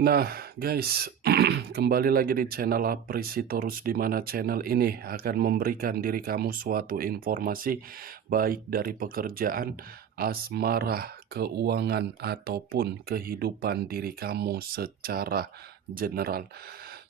Nah, guys, kembali lagi di channel Aprisitorus, di mana channel ini akan memberikan diri kamu suatu informasi baik dari pekerjaan, asmara, keuangan, ataupun kehidupan diri kamu secara general.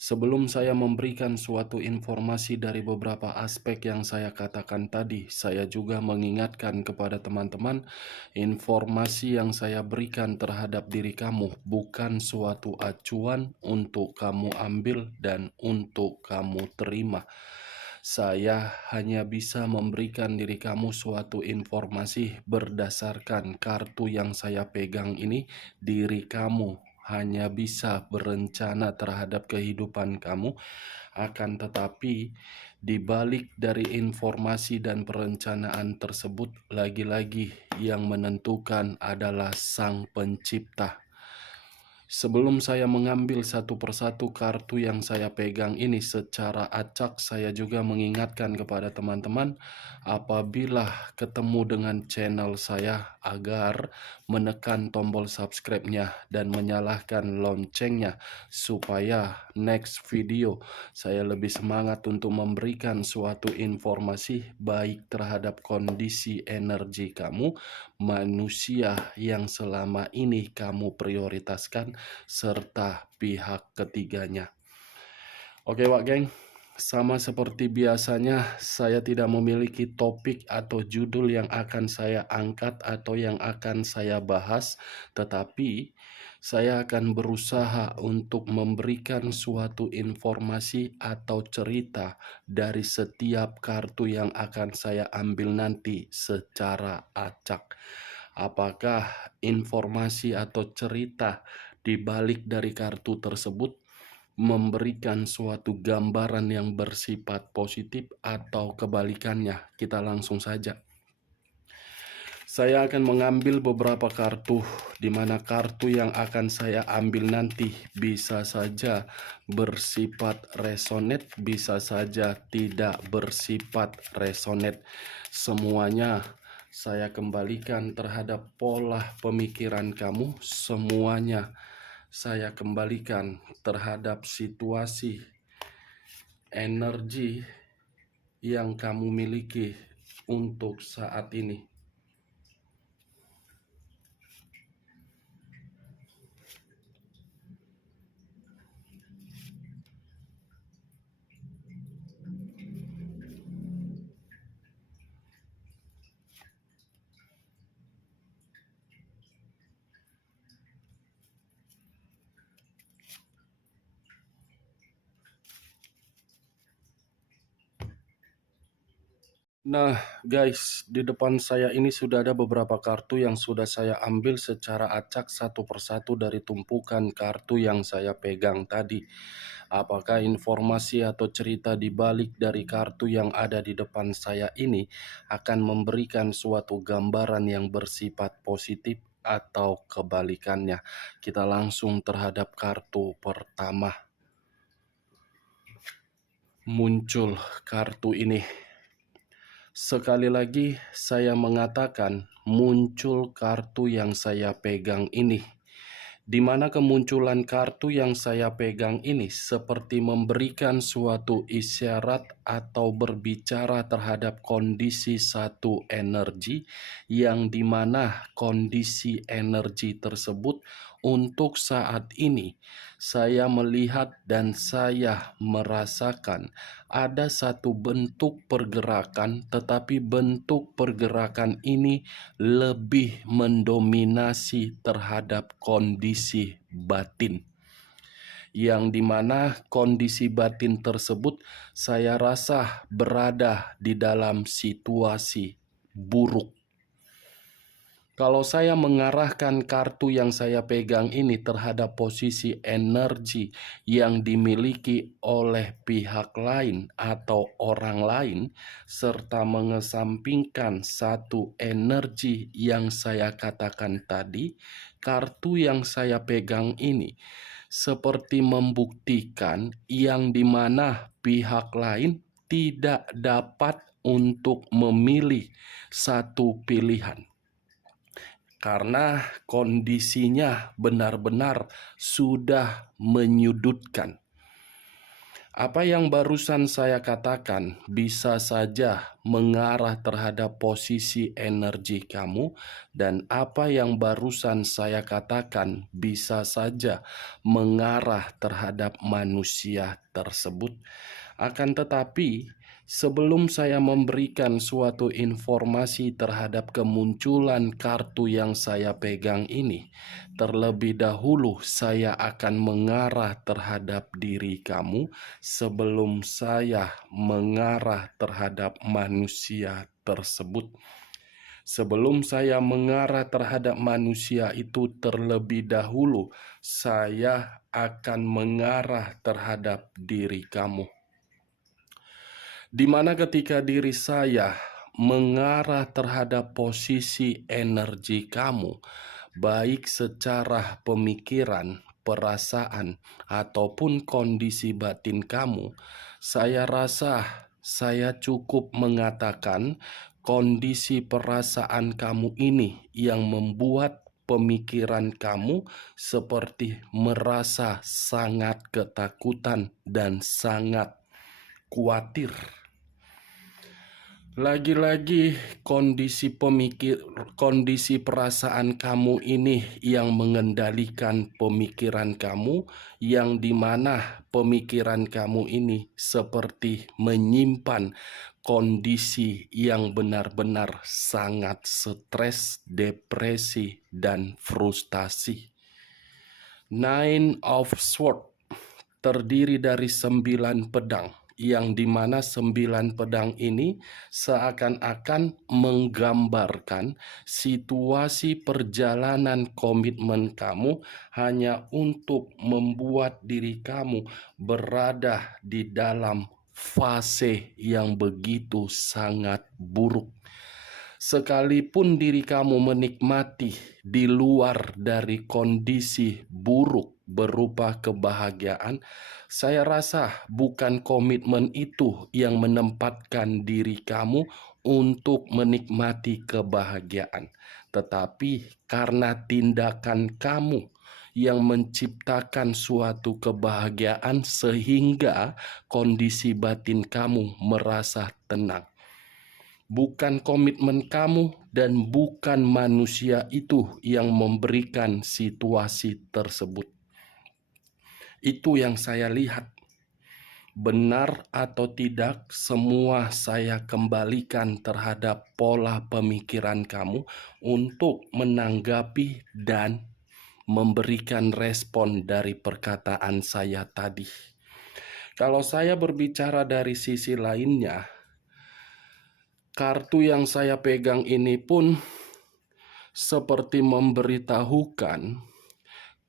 Sebelum saya memberikan suatu informasi dari beberapa aspek yang saya katakan tadi, saya juga mengingatkan kepada teman-teman, informasi yang saya berikan terhadap diri kamu bukan suatu acuan untuk kamu ambil dan untuk kamu terima. Saya hanya bisa memberikan diri kamu suatu informasi berdasarkan kartu yang saya pegang ini. Diri kamu hanya bisa berencana terhadap kehidupan kamu, akan tetapi di balik dari informasi dan perencanaan tersebut, lagi-lagi yang menentukan adalah Sang Pencipta. Sebelum saya mengambil satu persatu kartu yang saya pegang ini secara acak, saya juga mengingatkan kepada teman-teman, apabila ketemu dengan channel saya, agar menekan tombol subscribe-nya dan menyalakan loncengnya, supaya next video saya lebih semangat untuk memberikan suatu informasi baik terhadap kondisi energi kamu, manusia yang selama ini kamu prioritaskan, serta pihak ketiganya. Oke Wak geng, sama seperti biasanya saya tidak memiliki topik atau judul yang akan saya angkat atau yang akan saya bahas, tetapi saya akan berusaha untuk memberikan suatu informasi atau cerita dari setiap kartu yang akan saya ambil nanti secara acak. Apakah informasi atau cerita di balik dari kartu tersebut memberikan suatu gambaran yang bersifat positif atau kebalikannya? Kita langsung saja. Saya akan mengambil beberapa kartu, di mana kartu yang akan saya ambil nanti bisa saja bersifat resonate, bisa saja tidak bersifat resonate. Semuanya saya kembalikan terhadap pola pemikiran kamu, semuanya saya kembalikan terhadap situasi energi yang kamu miliki untuk saat ini. Nah, guys, di depan saya ini sudah ada beberapa kartu yang sudah saya ambil secara acak satu persatu dari tumpukan kartu yang saya pegang tadi. Apakah informasi atau cerita di balik dari kartu yang ada di depan saya ini akan memberikan suatu gambaran yang bersifat positif atau kebalikannya? Kita langsung terhadap kartu pertama. Muncul kartu ini. Sekali lagi saya mengatakan, muncul kartu yang saya pegang ini, di mana kemunculan kartu yang saya pegang ini seperti memberikan suatu isyarat atau berbicara terhadap kondisi satu energi, yang dimana kondisi energi tersebut untuk saat ini saya melihat dan saya merasakan ada satu bentuk pergerakan, tetapi bentuk pergerakan ini lebih mendominasi terhadap kondisi batin, yang dimana kondisi batin tersebut saya rasa berada di dalam situasi buruk. Kalau saya mengarahkan kartu yang saya pegang ini terhadap posisi energi yang dimiliki oleh pihak lain atau orang lain, serta mengesampingkan satu energi yang saya katakan tadi, kartu yang saya pegang ini seperti membuktikan yang dimana pihak lain tidak dapat untuk memilih satu pilihan. karena kondisinya benar-benar sudah menyudutkan. Apa yang barusan saya katakan bisa saja mengarah terhadap posisi energi kamu, dan apa yang barusan saya katakan bisa saja mengarah terhadap manusia tersebut. Akan tetapi, sebelum saya memberikan suatu informasi terhadap kemunculan kartu yang saya pegang ini, terlebih dahulu saya akan mengarah terhadap diri kamu sebelum saya mengarah terhadap manusia tersebut. Sebelum saya mengarah terhadap manusia itu terlebih dahulu, saya akan mengarah terhadap diri kamu. Di mana ketika diri saya mengarah terhadap posisi energi kamu, baik secara pemikiran, perasaan, ataupun kondisi batin kamu, saya rasa saya cukup mengatakan kondisi perasaan kamu ini yang membuat pemikiran kamu seperti merasa sangat ketakutan dan sangat khawatir. Lagi-lagi kondisi perasaan kamu ini yang mengendalikan pemikiran kamu, yang dimana pemikiran kamu ini seperti menyimpan kondisi yang benar-benar sangat stres, depresi, dan frustasi. Nine of Swords terdiri dari 9 pedang, yang dimana 9 pedang ini seakan-akan menggambarkan situasi perjalanan komitmen kamu hanya untuk membuat diri kamu berada di dalam fase yang begitu sangat buruk. Sekalipun diri kamu menikmati di luar dari kondisi buruk berupa kebahagiaan, saya rasa bukan komitmen itu yang menempatkan diri kamu untuk menikmati kebahagiaan, tetapi karena tindakan kamu yang menciptakan suatu kebahagiaan sehingga kondisi batin kamu merasa tenang. Bukan komitmen kamu dan bukan manusia itu yang memberikan situasi tersebut. Itu yang saya lihat. Benar atau tidak, semua saya kembalikan terhadap pola pemikiran kamu untuk menanggapi dan memberikan respon dari perkataan saya tadi. Kalau saya berbicara dari sisi lainnya, kartu yang saya pegang ini pun seperti memberitahukan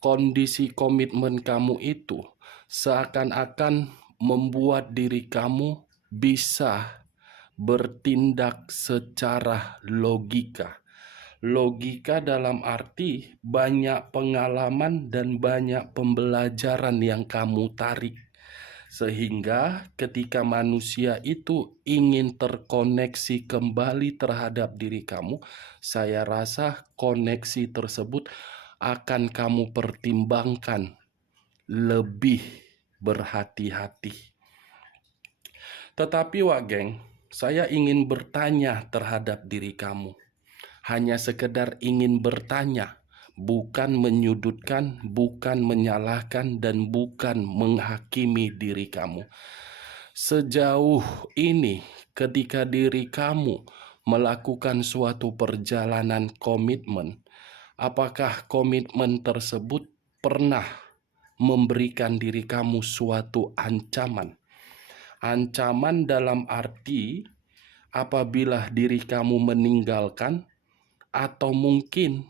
kondisi komitmen kamu itu seakan-akan membuat diri kamu bisa bertindak secara logika. Logika dalam arti banyak pengalaman dan banyak pembelajaran yang kamu tarik. Sehingga ketika manusia itu ingin terkoneksi kembali terhadap diri kamu, saya rasa koneksi tersebut akan kamu pertimbangkan lebih berhati-hati. Tetapi geng, saya ingin bertanya terhadap diri kamu. Hanya sekedar ingin bertanya, bukan menyudutkan, bukan menyalahkan, dan bukan menghakimi diri kamu. Sejauh ini, ketika diri kamu melakukan suatu perjalanan komitmen, apakah komitmen tersebut pernah memberikan diri kamu suatu ancaman? Ancaman dalam arti apabila diri kamu meninggalkan, atau mungkin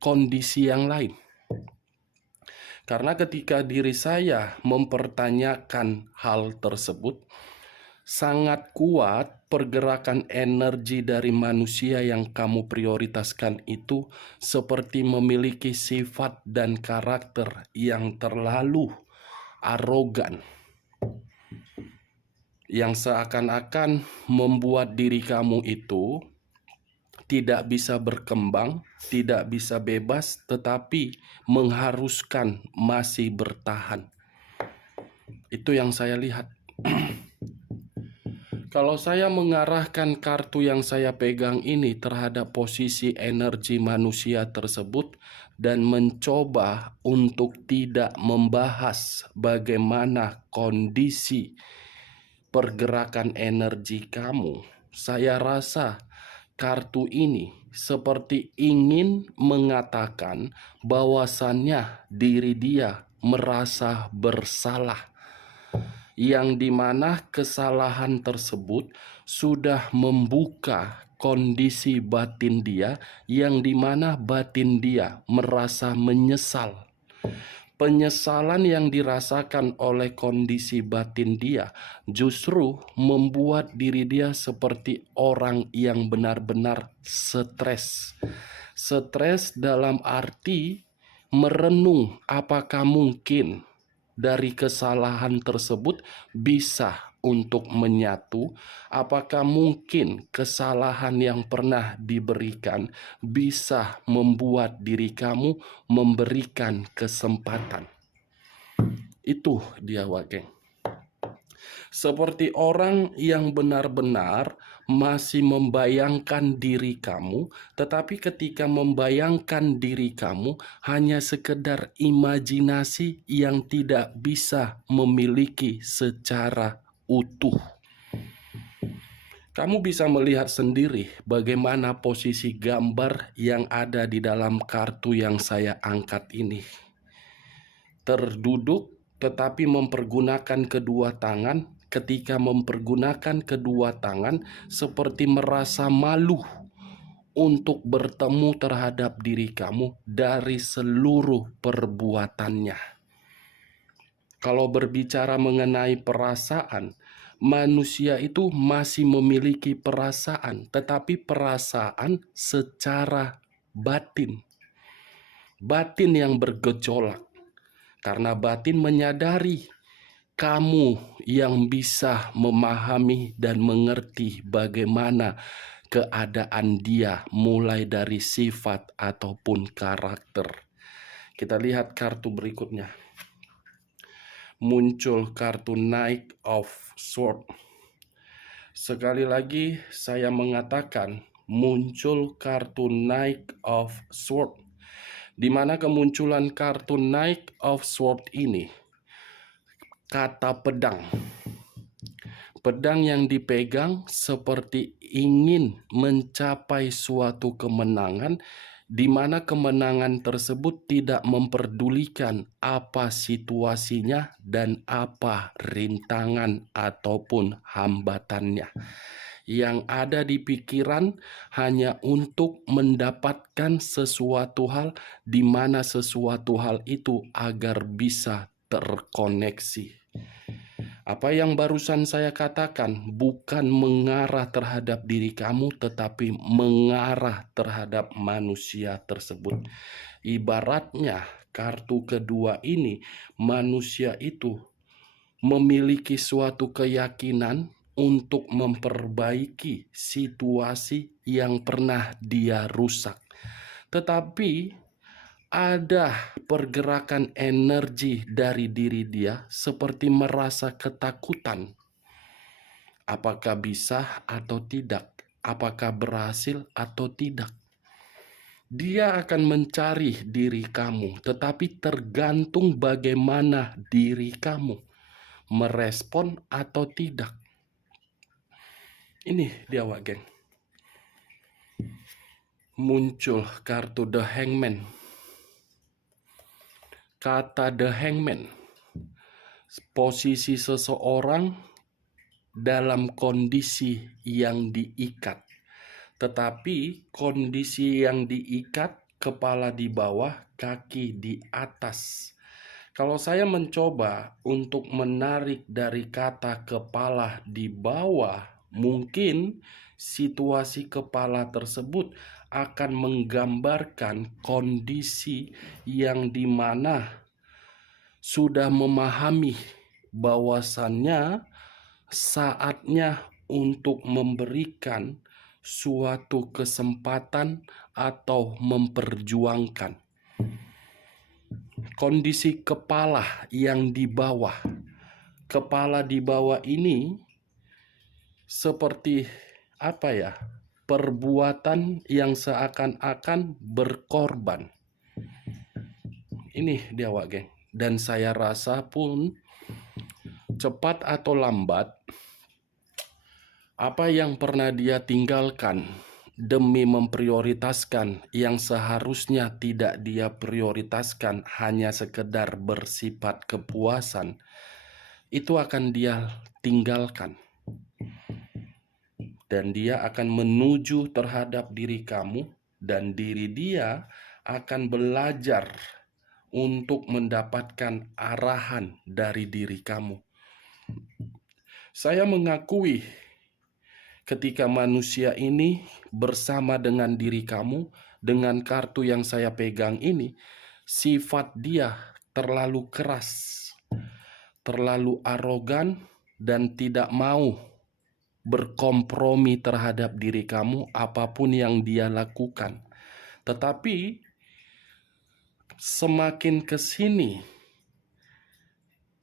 kondisi yang lain. Karena ketika diri saya mempertanyakan hal tersebut, sangat kuat pergerakan energi dari manusia yang kamu prioritaskan itu seperti memiliki sifat dan karakter yang terlalu arogan, yang seakan-akan membuat diri kamu itu tidak bisa berkembang, tidak bisa bebas, tetapi mengharuskan masih bertahan. Itu yang saya lihat. Kalau saya mengarahkan kartu yang saya pegang ini terhadap posisi energi manusia tersebut dan mencoba untuk tidak membahas bagaimana kondisi pergerakan energi kamu, saya rasa kartu ini seperti ingin mengatakan bahwasannya diri dia merasa bersalah, yang dimana kesalahan tersebut sudah membuka kondisi batin dia, yang dimana batin dia merasa menyesal. Penyesalan yang dirasakan oleh kondisi batin dia justru membuat diri dia seperti orang yang benar-benar stres. Stres dalam arti merenung apakah mungkin dari kesalahan tersebut bisa untuk menyatu, apakah mungkin kesalahan yang pernah diberikan bisa membuat diri kamu memberikan kesempatan. Itu dia, Wageng. Seperti orang yang benar-benar masih membayangkan diri kamu, tetapi ketika membayangkan diri kamu hanya sekedar imajinasi yang tidak bisa memiliki secara utuh. Kamu bisa melihat sendiri bagaimana posisi gambar yang ada di dalam kartu yang saya angkat ini. Terduduk tetapi mempergunakan kedua tangan. Ketika mempergunakan kedua tangan seperti merasa malu untuk bertemu terhadap diri kamu dari seluruh perbuatannya. Kalau berbicara mengenai perasaan, manusia itu masih memiliki perasaan, tetapi perasaan secara batin. Batin yang bergejolak. Karena batin menyadari kamu yang bisa memahami dan mengerti bagaimana keadaan dia mulai dari sifat ataupun karakter. Kita lihat kartu berikutnya. Muncul kartu Knight of Swords. Sekali lagi saya mengatakan muncul kartu Knight of Swords, di mana kemunculan kartu Knight of Swords ini, kata pedang. Pedang yang dipegang seperti ingin mencapai suatu kemenangan, di mana kemenangan tersebut tidak memperdulikan apa situasinya dan apa rintangan ataupun hambatannya. Yang ada di pikiran hanya untuk mendapatkan sesuatu hal, di mana sesuatu hal itu agar bisa terkoneksi. Apa yang barusan saya katakan bukan mengarah terhadap diri kamu, tetapi mengarah terhadap manusia tersebut. Ibaratnya kartu kedua ini, manusia itu memiliki suatu keyakinan untuk memperbaiki situasi yang pernah dia rusak. Tetapi ada pergerakan energi dari diri dia seperti merasa ketakutan. Apakah bisa atau tidak? Apakah berhasil atau tidak? Dia akan mencari diri kamu, tetapi tergantung bagaimana diri kamu merespon atau tidak. Ini dia, Wageng. Muncul kartu The Hangman. Kata The Hangman, posisi seseorang dalam kondisi yang diikat. Tetapi kondisi yang diikat, kepala di bawah, kaki di atas. Kalau saya mencoba untuk menarik dari kata kepala di bawah, mungkin situasi kepala tersebut akan menggambarkan kondisi yang dimana sudah memahami bahwasannya saatnya untuk memberikan suatu kesempatan atau memperjuangkan. Kondisi kepala yang di bawah. Kepala di bawah ini seperti apa ya? Perbuatan yang seakan-akan berkorban. Ini dia Wak Geng. Dan saya rasa pun cepat atau lambat apa yang pernah dia tinggalkan demi memprioritaskan yang seharusnya tidak dia prioritaskan hanya sekedar bersifat kepuasan, itu akan dia tinggalkan. Dan dia akan menuju terhadap diri kamu, dan diri dia akan belajar untuk mendapatkan arahan dari diri kamu. Saya mengakui ketika manusia ini bersama dengan diri kamu, dengan kartu yang saya pegang ini, sifat dia terlalu keras, terlalu arogan, dan tidak mau berkompromi terhadap diri kamu apapun yang dia lakukan. Tetapi semakin ke sini,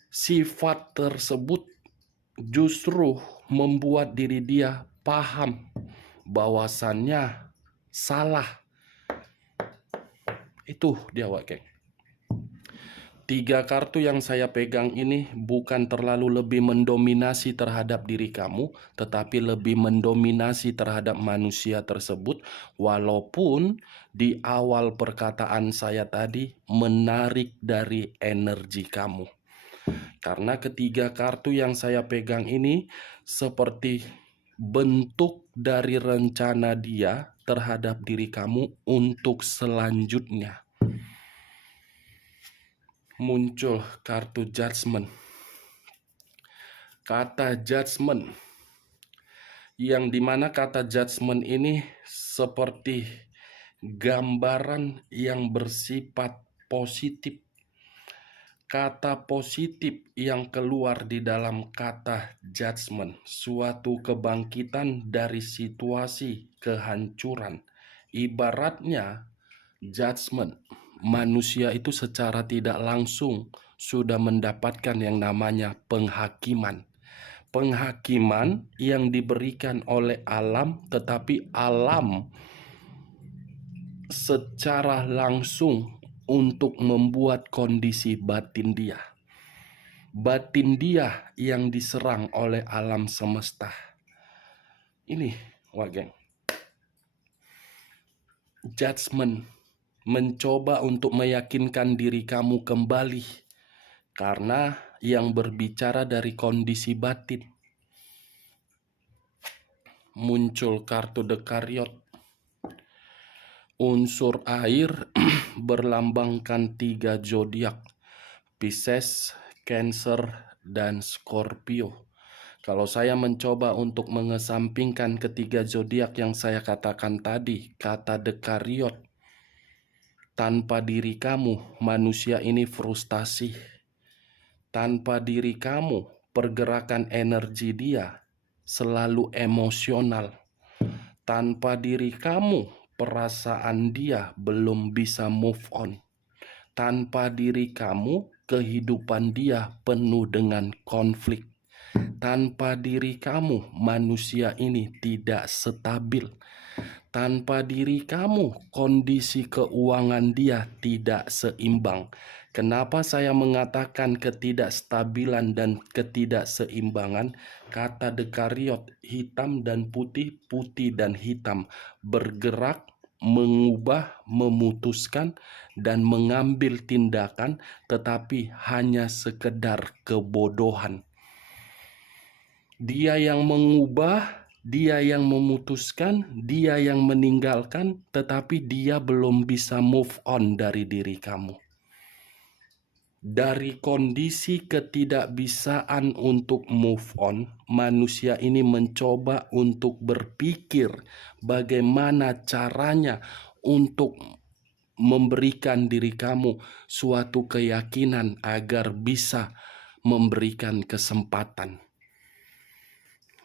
sifat tersebut justru membuat diri dia paham bahwasannya salah. Itu dia Wak Geng. 3 kartu yang saya pegang ini bukan terlalu lebih mendominasi terhadap diri kamu, tetapi lebih mendominasi terhadap manusia tersebut, walaupun di awal perkataan saya tadi menarik dari energi kamu. Karena ketiga kartu yang saya pegang ini seperti bentuk dari rencana dia terhadap diri kamu untuk selanjutnya. Muncul kartu judgment. Kata judgment, yang dimana kata judgment ini seperti gambaran yang bersifat positif. Kata positif yang keluar di dalam kata judgment, suatu kebangkitan dari situasi kehancuran. Ibaratnya judgment, manusia itu secara tidak langsung sudah mendapatkan yang namanya penghakiman. Penghakiman yang diberikan oleh alam, tetapi alam secara langsung untuk membuat kondisi batin dia. Batin dia yang diserang oleh alam semesta. Ini Wak Geng. Judgment mencoba untuk meyakinkan diri kamu kembali, karena yang berbicara dari kondisi batin. Muncul kartu The Chariot. Unsur air berlambangkan 3 zodiak, Pisces, Cancer, dan Scorpio. Kalau saya mencoba untuk mengesampingkan ketiga zodiak yang saya katakan tadi, kata The Chariot, tanpa diri kamu, manusia ini frustasi. Tanpa diri kamu, pergerakan energi dia selalu emosional. Tanpa diri kamu, perasaan dia belum bisa move on. Tanpa diri kamu, kehidupan dia penuh dengan konflik. Tanpa diri kamu, manusia ini tidak stabil. Tanpa diri kamu, kondisi keuangan dia tidak seimbang. Kenapa saya mengatakan ketidakstabilan dan ketidakseimbangan? Kata The Chariot, hitam dan putih, putih dan hitam, bergerak, mengubah, memutuskan, dan mengambil tindakan, tetapi hanya sekedar kebodohan. Dia yang mengubah, dia yang memutuskan, dia yang meninggalkan, tetapi dia belum bisa move on dari diri kamu. Dari kondisi ketidakbisaan untuk move on, manusia ini mencoba untuk berpikir bagaimana caranya untuk memberikan diri kamu suatu keyakinan agar bisa memberikan kesempatan.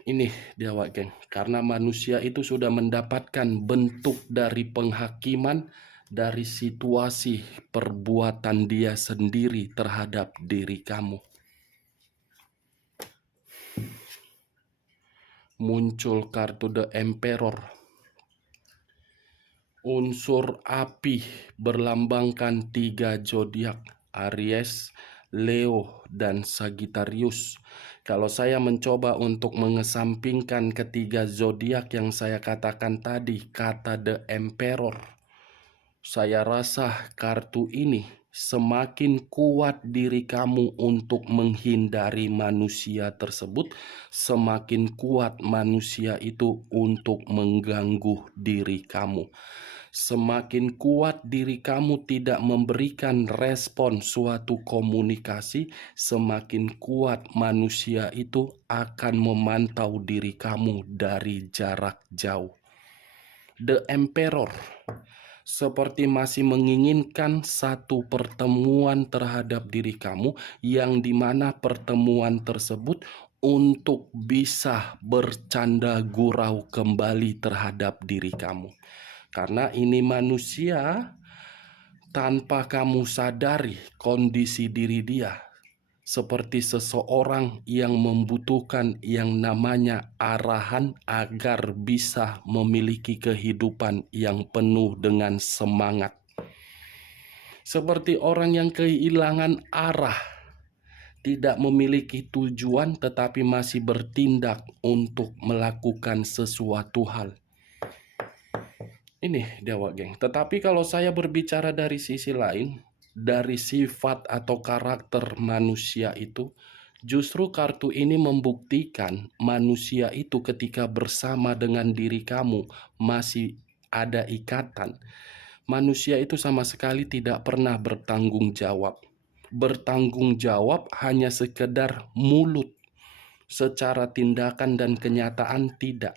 Ini dia Wak geng, karena manusia itu sudah mendapatkan bentuk dari penghakiman dari situasi perbuatan dia sendiri terhadap diri kamu. Muncul kartu The Emperor. Unsur api berlambangkan 3 zodiak, Aries, Leo, dan Sagittarius. Kalau saya mencoba untuk mengesampingkan ketiga zodiak yang saya katakan tadi, kata The Emperor, saya rasa kartu ini semakin kuat diri kamu untuk menghindari manusia tersebut, semakin kuat manusia itu untuk mengganggu diri kamu. Semakin kuat diri kamu tidak memberikan respon suatu komunikasi, semakin kuat manusia itu akan memantau diri kamu dari jarak jauh. The Emperor seperti masih menginginkan satu pertemuan terhadap diri kamu, yang dimana pertemuan tersebut untuk bisa bercanda gurau kembali terhadap diri kamu. Karena ini manusia, tanpa kamu sadari kondisi diri dia seperti seseorang yang membutuhkan yang namanya arahan agar bisa memiliki kehidupan yang penuh dengan semangat. Seperti orang yang kehilangan arah, tidak memiliki tujuan tetapi masih bertindak untuk melakukan sesuatu hal. Ini dia Wak geng. Tetapi kalau saya berbicara dari sisi lain, dari sifat atau karakter manusia itu, justru kartu ini membuktikan manusia itu ketika bersama dengan diri kamu masih ada ikatan. Manusia itu sama sekali tidak pernah bertanggung jawab. Bertanggung jawab hanya sekedar mulut, secara tindakan dan kenyataan tidak.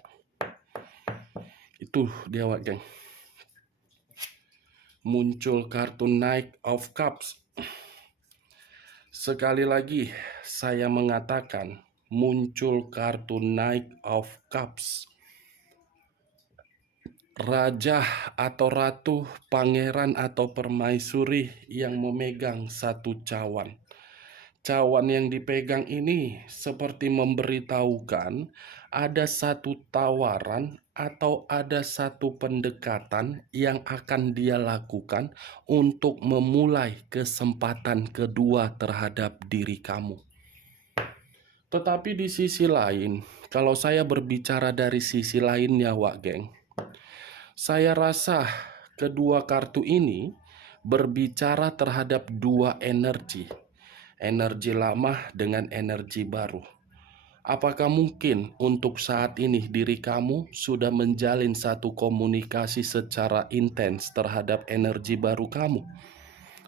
Itu dia Wak geng. Muncul kartu Knight of Cups. Sekali lagi saya mengatakan, muncul kartu Knight of Cups. Raja atau ratu, pangeran atau permaisuri yang memegang satu cawan. Cawan yang dipegang ini seperti memberitahukan ada satu tawaran atau ada satu pendekatan yang akan dia lakukan untuk memulai kesempatan kedua terhadap diri kamu. Tetapi di sisi lain, kalau saya berbicara dari sisi lainnya Wak geng, saya rasa kedua kartu ini berbicara terhadap dua energi. Energi lama dengan energi baru. Apakah mungkin untuk saat ini diri kamu sudah menjalin satu komunikasi secara intens terhadap energi baru kamu?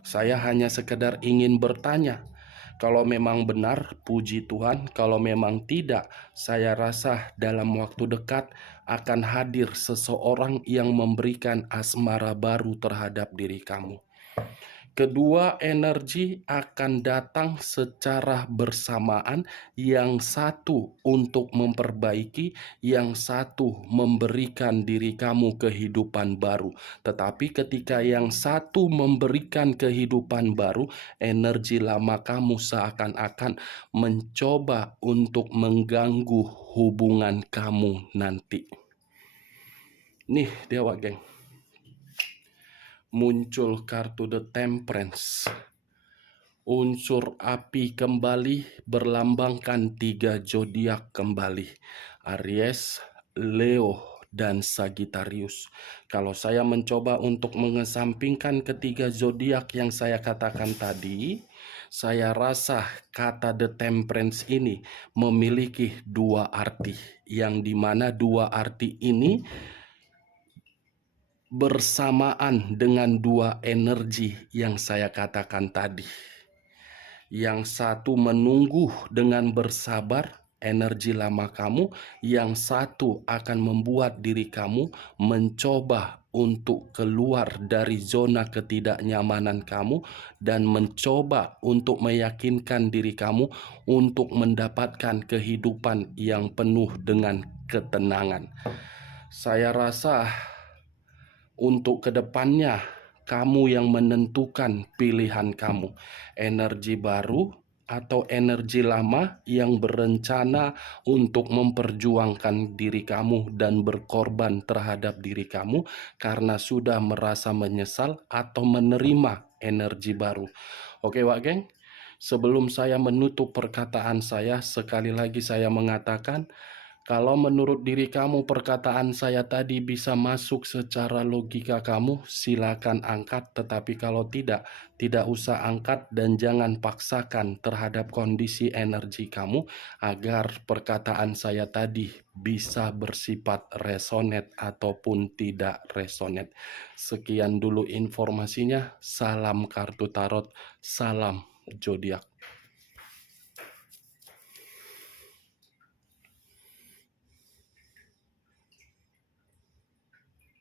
Saya hanya sekedar ingin bertanya. Kalau memang benar, puji Tuhan. Kalau memang tidak, saya rasa dalam waktu dekat akan hadir seseorang yang memberikan asmara baru terhadap diri kamu. Kedua energi akan datang secara bersamaan, yang satu untuk memperbaiki, yang satu memberikan diri kamu kehidupan baru. Tetapi ketika yang satu memberikan kehidupan baru, energi lama kamu seakan-akan mencoba untuk mengganggu hubungan kamu nanti. Nih dia Wak geng. Muncul kartu The Temperance. Unsur api kembali berlambangkan 3 zodiak kembali, Aries, Leo, dan Sagittarius. Kalau saya mencoba untuk mengesampingkan ketiga zodiak yang saya katakan tadi, saya rasa kata The Temperance ini memiliki dua arti, yang dimana dua arti ini bersamaan dengan dua energi yang saya katakan tadi. Yang satu menunggu dengan bersabar, energi lama kamu, yang satu akan membuat diri kamu mencoba untuk keluar dari zona ketidaknyamanan kamu dan mencoba untuk meyakinkan diri kamu untuk mendapatkan kehidupan yang penuh dengan ketenangan. Saya rasa untuk kedepannya, kamu yang menentukan pilihan kamu, energi baru atau energi lama yang berencana untuk memperjuangkan diri kamu dan berkorban terhadap diri kamu karena sudah merasa menyesal atau menerima energi baru. Oke, Wak Geng, sebelum saya menutup perkataan saya, sekali lagi saya mengatakan, kalau menurut diri kamu perkataan saya tadi bisa masuk secara logika kamu, silakan angkat. Tetapi kalau tidak, tidak usah angkat dan jangan paksakan terhadap kondisi energi kamu agar perkataan saya tadi bisa bersifat resonate ataupun tidak resonate. Sekian dulu informasinya. Salam kartu tarot, salam zodiak.